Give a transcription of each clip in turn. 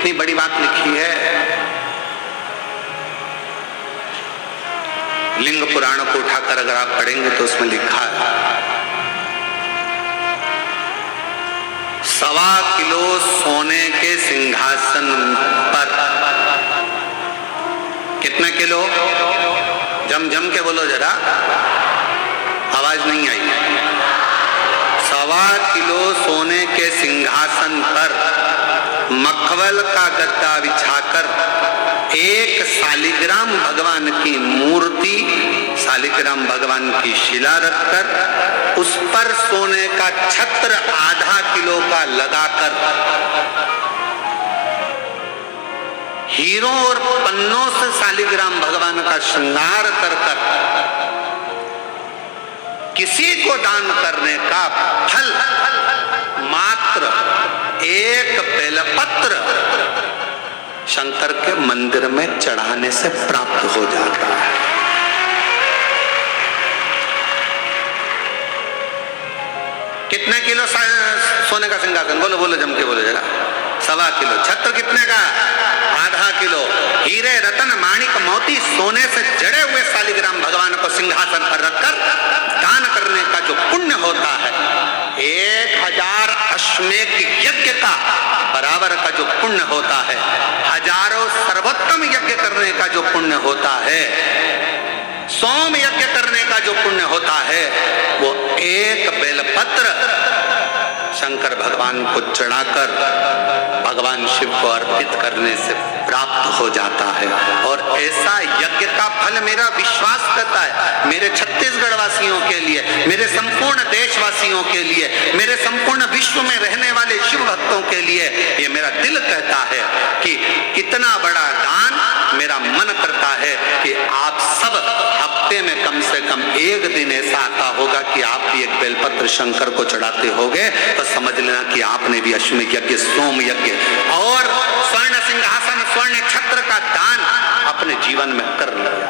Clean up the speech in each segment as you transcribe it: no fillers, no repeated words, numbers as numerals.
कितनी बड़ी बात लिखी है। लिंग पुराण को उठाकर अगर आप पढ़ेंगे तो उसमें लिखा है 1.25 किलो सोने के सिंहासन पर, कितने किलो, जम के बोलो जरा, आवाज नहीं आई। 1.25 किलो सोने के सिंहासन पर मखमल का गद्दा बिछाकर एक शालिग्राम भगवान की मूर्ति, शालिग्राम भगवान की शिला रखकर उस पर सोने का छत्र 0.5 किलो का लगाकर हीरों और पन्नों से शालिग्राम भगवान का श्रृंगार कर किसी को दान करने का फल मात्र एक बेलपत्र शंकर के मंदिर में चढ़ाने से प्राप्त हो जाता है। कितने किलो सोने का सिंहासन, बोलो बोलो जम के बोलो जरा। 1.25 किलो। छत्र कितने का? 0.5 किलो। हीरे रतन माणिक मोती सोने से जड़े हुए शालिग्राम भगवान को सिंहासन पर रखकर दान करने का जो पुण्य होता है, 1000 अश्वमेध यज्ञ का बराबर का जो पुण्य होता है, हजारों सर्वोत्तम यज्ञ करने का जो पुण्य होता है, सोम यज्ञ करने का जो पुण्य होता है, वो एक बेलपत्र शंकर भगवान को चढ़ाकर भगवान शिव को अर्पित करने से प्राप्त हो जाता है। और ऐसा यज्ञ का फल मेरा विश्वास करता है, मेरे छत्तीसगढ़ वासियों के लिए, मेरे संपूर्ण देशवासियों के लिए, मेरे संपूर्ण विश्व में रहने वाले शिव भक्तों के लिए, ये मेरा दिल कहता है कि इतना बड़ा दान मेरा मन करता है कि आप सब हफ्ते में कम से कम एक दिन ऐसा आता होगा कि आप भी एक बेलपत्र शंकर को चढ़ाते होगे, तो समझ लेना कि आपने भी अश्वमेध यज्ञ, सोम यज्ञ और स्वर्ण सिंहासन, स्वर्ण छत्र का दान अपने जीवन में कर लिया।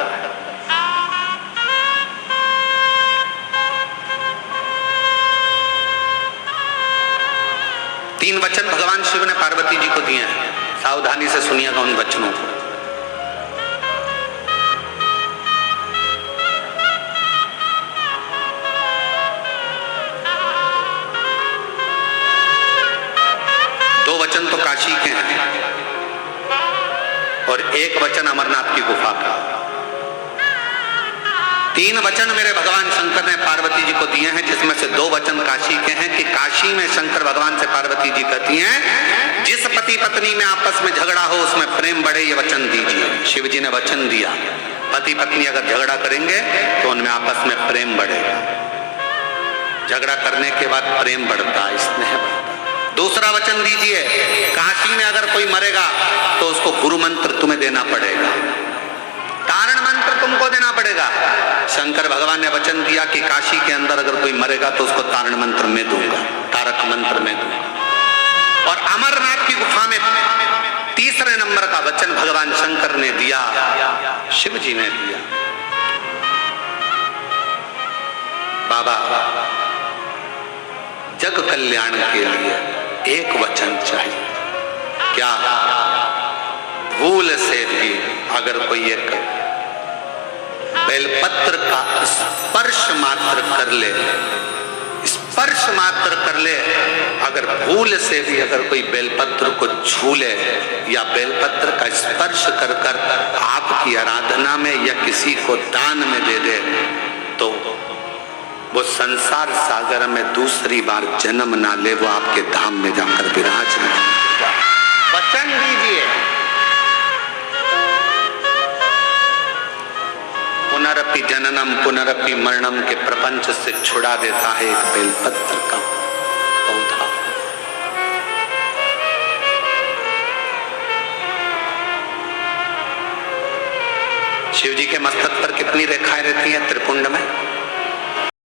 तीन वचन भगवान शिव ने पार्वती जी को दिए हैं, सावधानी से सुनिएगा उन वचनों को। दो वचन तो काशी के हैं और एक वचन अमरनाथ की गुफा का। 3 वचन मेरे भगवान शंकर ने पार्वती जी को दिए हैं, जिसमें से 2 वचन काशी के हैं कि काशी में शंकर भगवान से पार्वती जी कहती हैं, जिस पति पत्नी में आपस में झगड़ा हो उसमें प्रेम बढ़े, ये वचन दीजिए। शिव जी ने वचन दिया, पति पत्नी अगर झगड़ा करेंगे तो उनमें आपस में प्रेम बढ़ेगा। झगड़ा करने के बाद प्रेम बढ़ता है, स्नेह बढ़ता है। दूसरा वचन दीजिए, काशी में अगर कोई मरेगा तो उसको गुरु मंत्र तुम्हें देना पड़ेगा, तारण मंत्र तुमको देना पड़ेगा। शंकर भगवान ने वचन दिया कि काशी के अंदर अगर कोई मरेगा तो उसको तारण मंत्र में दूंगा, तारक मंत्र में दूंगा। और अमरनाथ की गुफा में तीसरे नंबर का वचन भगवान शंकर ने दिया, शिव जी ने दिया, बाबा जग कल्याण के लिए एक वचन चाहिए। क्या? भूल से भी अगर कोई एक बेलपत्र का स्पर्श मात्र कर ले, स्पर्श मात्र कर ले, अगर भूल से भी अगर कोई बेलपत्र को छू ले या बेलपत्र का स्पर्श कर कर आपकी आराधना में या किसी को दान में दे दे, तो वो संसार सागर में दूसरी बार जन्म ना ले, वो आपके धाम में जाकर विराज ले। वचन दीजिए, पुनरपि जननम पुनरपि मरणम के प्रपंच से छुड़ा देता है एक बेलपत्र का पौधा। शिव जी के मस्तक पर कितनी रेखाएं रहती हैं त्रिपुंड में?